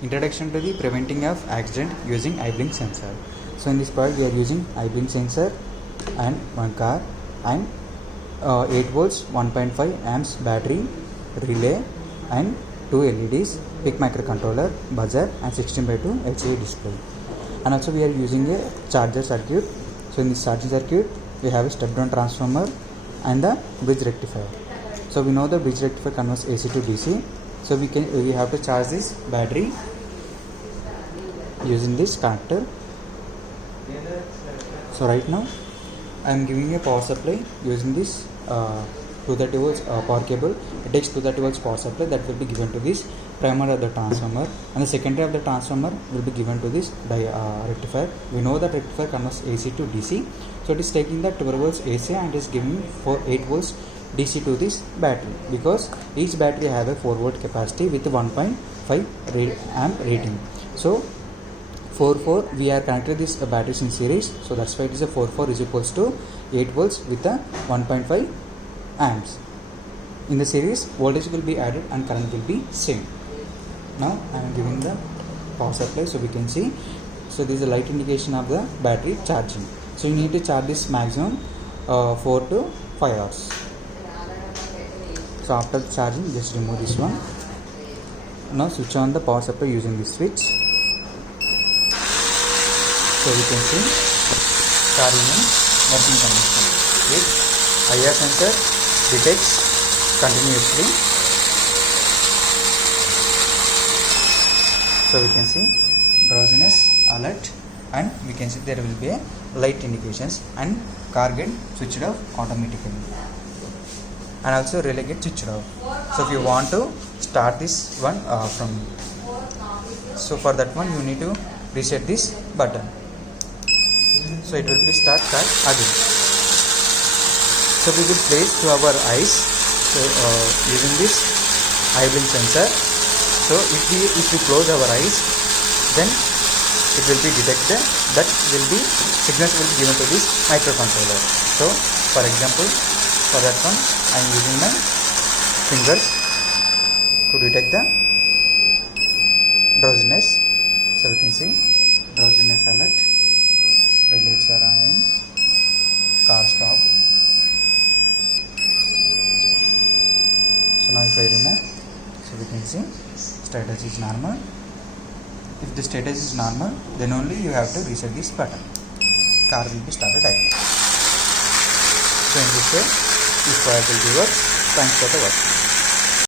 Introduction to the preventing of accident using eye blink sensor. So in this part we are using eye blink sensor and one car and 8 volts 1.5 amps battery, relay and 2 LEDs, PIC microcontroller, buzzer and 16:2 LCD display. And also we are using a charger circuit. So in this charging circuit we have a step down transformer and the bridge rectifier. So we know the bridge rectifier converts AC to DC. So we have to charge this battery using this connector. So right now I am giving a power supply using this 230 volts power cable. It takes 230 volts power supply that will be given to this primary of the transformer, and the secondary of the transformer will be given to this rectifier. We know that rectifier converts AC to DC, so it is taking the 12 volts AC and is giving 8 volts DC to this battery, because each battery have a 4 volt capacity with 1.5 amp rating. So 4 we are connected this batteries in series, so that's why it is a 4 is equals to 8 volts with a 1.5 amps. In the series voltage will be added and current will be same. Now I am giving the power supply, so we can see, so this is a light indication of the battery charging. So you need to charge this maximum 4 to 5 hours. So after the charging, just remove this one. Now switch on the power supply using this switch. So we can see charging in working condition. This IR sensor detects continuously. So we can see drowsiness alert, and we can see there will be a light indications, and car get switched off automatically, and also relay get switched off. So if you want to start this one from, so for that one you need to reset this button, so it will be start again. So we will place to our eyes, so using this eye blink sensor. So if we close our eyes, then it will be detected, that will be signals will be given to this microcontroller. So for example, for that one I am using my fingers to detect the drowsiness. So we can see drowsiness alert, relays are on, car stop. So now if I remove, so we can see status is normal. If the status is normal, then only you have to reset this button. Car will be started again. So in this way, this product will be works. Thanks for the watching.